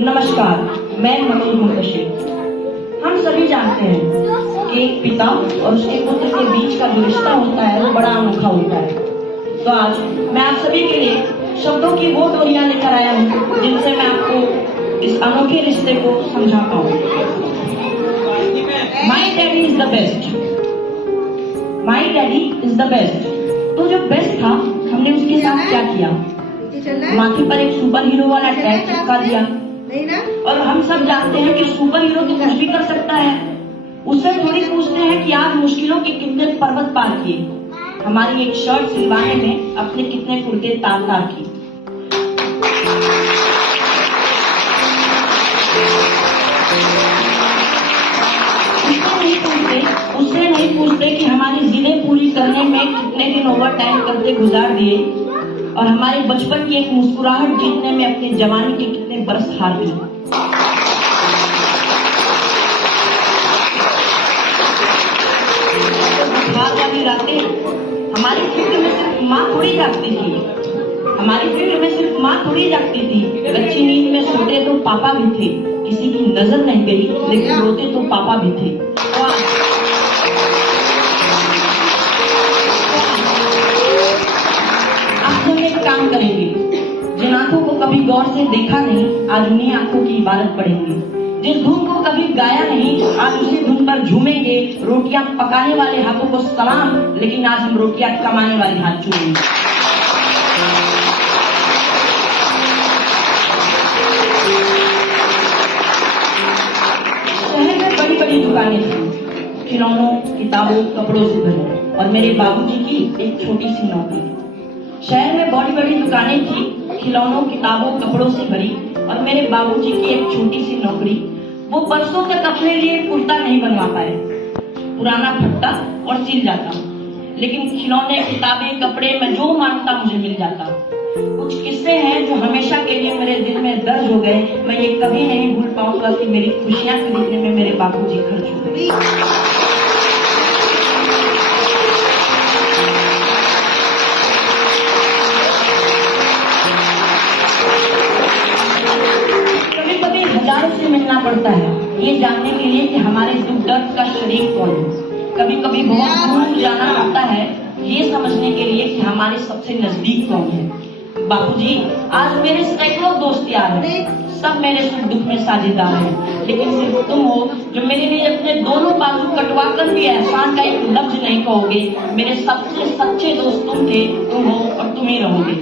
नमस्कार, मैं मनोज मुंतशिर। हम सभी जानते हैं कि एक पिता और उसके पुत्र के बीच का जो रिश्ता होता है वो बड़ा अनोखा होता है। तो आज मैं आप सभी के लिए शब्दों की वो डोरियां लेकर आया हूँ जिनसे मैं आपको इस अनोखे रिश्ते को समझा पाऊँ। My daddy is the best. My daddy is the best. तो जो बेस्ट था, हमने उसके साथ क्या किया? माथे पर एक सुपर हीरो वाला टैग चिपका दिया। और हम सब जानते हैं कि सुपर हीरो तो कुछ भी कर सकता है। उससे थोड़ी पूछते हैं कि आज मुश्किलों के कितने पर्वत पार किए, हमारी एक शर्ट सिलवाने में अपने कितने कुर्ते तार तार किए। उससे नहीं पूछते कि हमारी जिदें पूरी करने में कितने दिन ओवर टाइम करते गुजार दिए और हमारे बचपन की एक मुस्कुराहट जीतने में अपने जवानी के कितने बरस हार दिए। बुखार वाली रातें हमारी फिक्र में सिर्फ माँ थोड़ी जागती थी। हमारी फिक्र में सिर्फ माँ थोड़ी जागती थी। अच्छी नींद में सोते तो पापा भी थे। किसी की नजर नहीं गई लेकिन रोते तो पापा भी थे। अब हम एक काम करेंगे, जिन आंखों को कभी गौर से देखा नहीं आज उन्हीं आंखों की इबादत पढ़ेंगे। जिस धुन को कभी गाया नहीं आज उसी धुन पर झूमेंगे। रोटियां पकाने वाले हाथों को सलाम, लेकिन आज हम रोटियां कमाने वाले हाथ चूमेंगे। शहर में बड़ी बड़ी दुकानें थी, खिलौनों, किताबों, कपड़ों से भरी, और मेरे बाबूजी की एक छोटी सी नौकरी। शहर में बड़ी बड़ी दुकानें थी, खिलौनों, किताबों, कपड़ों से भरी, और मेरे बाबूजी की एक छोटी सी नौकरी। वो बरसों तक अपने लिए कुर्ता नहीं बनवा पाए, पुराना फटता और सिल जाता, लेकिन खिलौने, किताबें, कपड़े में जो मांगता मुझे मिल जाता। कुछ किस्से हैं जो हमेशा के लिए मेरे दिल में दर्ज हो गए। मैं ये कभी नहीं भूल पाऊंगा कि मेरी खुशियां खरीदने में मेरे बाबूजी खर्च हो गए। हजारों से मिलना पड़ता है ये जानने के लिए कि हमारे दुख दर्द का शरीक कौन है। कभी कभी बहुत दूर जाना पड़ता है ये समझने के लिए कि हमारे सबसे नजदीक कौन है। बाबूजी, आज मेरे सैकड़ों दोस्त यार हैं, सब मेरे सुख दुख में साझेदार हैं, लेकिन सिर्फ तुम हो जो मेरे लिए अपने दोनों बाजू कटवा कर भी एहसान का एक लफ्ज नहीं कहोगे। मेरे सबसे सच्चे दोस्त तुम थे, तुम हो और तुम ही रहोगे।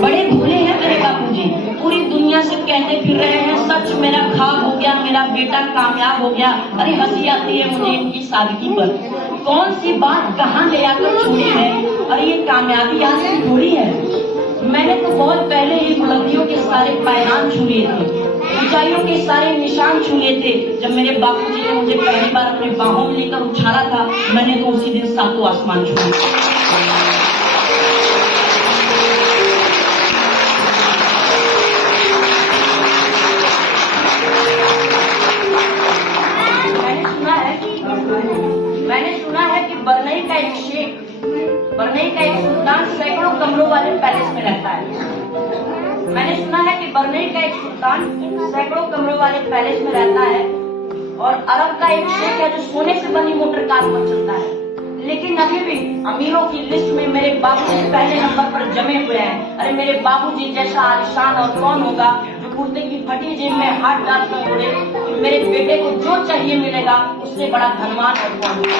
बड़े भोले हैं मेरे बापूजी, पूरी दुनिया से कहते फिर रहे हैं सच मेरा ख्वाब हो गया, मेरा बेटा कामयाब हो गया। अरे हंसी आती है मुझे इनकी सादगी पर, कौन सी बात कहाँ ले आकर छोड़ी है। अरे ये कामयाबी आज की थोड़ी है। मैंने तो बहुत पहले ही बुलंदियों के सारे पैगाम छू लिए थे, ऊंचाइयों के सारे निशान छू लिए थे। जब मेरे बापूजी ने मुझे पहली बार अपने बाहों में लेकर उछाला था, मैंने तो उसी दिन सातों आसमान छुए। मैंने सुना है कि बरनई का एक शेख, बरनई का एक सुल्तान सैकड़ों कमरों वाले पैलेस में रहता है। मैंने सुना है कि बरनई का एक सुल्तान सैकड़ों कमरों वाले पैलेस में रहता है और अरब का एक शेख है जो सोने से बनी मोटर कार पर चलता है। लेकिन अभी भी अमीरों की लिस्ट में मेरे बाबूजी पहले नंबर पर जमे हुए हैं। अरे मेरे बाबूजी जैसा आलिशान और कौन होगा जो कुर्ते की फटी जेब में हाथ डालकर बोले कि मेरे बेटे को जो चाहिए मिलेगा, उससे बड़ा धनवान और कौन होगा।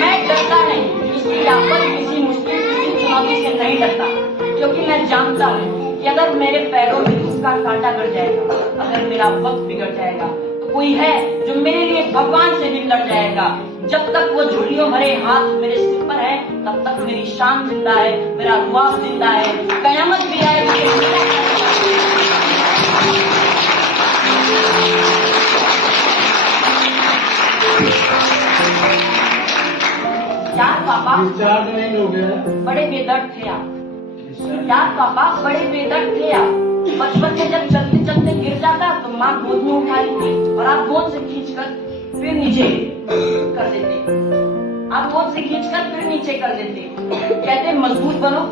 मैं डरता नहीं, किसी आफत, किसी मुश्किल, किसी चुनौती से नहीं डरता, क्योंकि मैं जानता हूँ कि अगर मेरे पैरों में उसका कांटा गड़ जाएगा, अगर मेरा वक्त बिगड़ जाएगा, तो कोई है जो मेरे लिए भगवान से भी लड़ जाएगा। जब तक वो झुर्रियों भरे हाथ मेरे सिर पर है, तब तक मेरी शान जिंदा है, मेरा रुआब जिंदा है, कयामत भी है। यार पापा, डिस्चार्ज नहीं हो गया, बड़े बेदर्द थे आप। यार पापा बड़े बेदर्द थे आप। बचपन में जब चलते चलते गिर जाता तो माँ गोद में उठा लेती और आप गोद से खींचकर फिर नीचे कर देते। आप गोद से खींचकर फिर नीचे कर देते। कहते मजबूत बनो।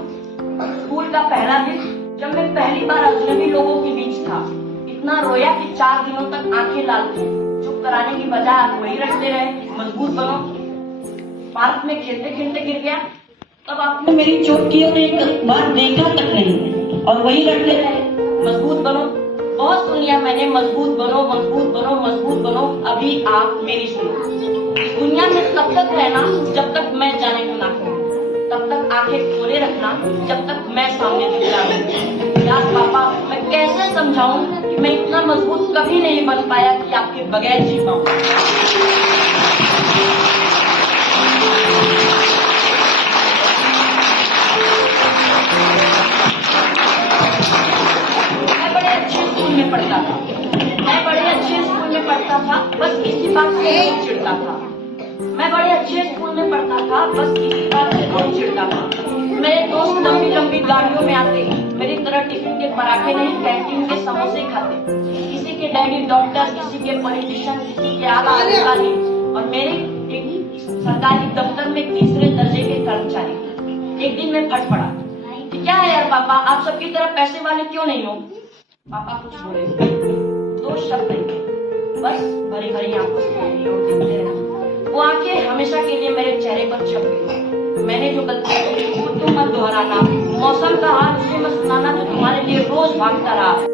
स्कूल का पहला दिन जब मैं पहली बार अजनबी लोगों के बीच था, इतना रोया कि 4 दिनों तक आंखें लाल थी। चुप कराने की बजाय आप वही रटते रहे, मजबूत बनो। पार्क में खेलते खेलते गिर गया, तब आपने मेरी चोट की और एक बार देखा तक नहीं और वही रटते रहे, मजबूत बनो। बहुत सुन लिया मैंने, मजबूत बनो, मजबूत बनो, मजबूत बनो। अभी आप मेरी सुनो। दुनिया में तब तक रहना जब तक मैं जाने को ना कहूं, तब तक आंखें खोले रखना जब तक मैं सामने दिख रहा हूं। यार पापा मैं कैसे समझाऊं कि मैं इतना मजबूत कभी नहीं बन पाया कि आपके बगैर जी पाऊं। मैं बड़े अच्छे स्कूल में पढ़ता था। मैं बड़े अच्छे स्कूल में पढ़ता था, बस किसी बात से नहीं चिढ़ता था। मैं बड़े अच्छे स्कूल में पढ़ता था, बस किसी बात से नहीं चिढ़ता था। मेरे दोस्त लंबी लंबी गाड़ियों में आते, मेरी तरह टिफिन के पराठे नहीं कैंटीन के समोसे खाते। किसी के डैडी डॉक्टर, किसी के पॉलिटिशियन, किसी के आला अधिकारी और मेरे एक सरकारी दफ्तर में तीसरे दर्जे के कर्मचारी। एक दिन मैं फट पड़ा, क्या है यार पापा, आप सबकी तरह पैसे वाले क्यों नहीं हो? पापा कुछ बोले, 2 शब्द नहीं थे, बस भरी भरी आंखों से मेरी ओर देखते रहे। वो आंखें हमेशा के लिए मेरे चेहरे पर छप गई। मैंने जो गलती की वो तुम मत दोहराना। मौसम का हाल उसे मत सुनाना जो तुम्हारे लिए रोज भागता रहा।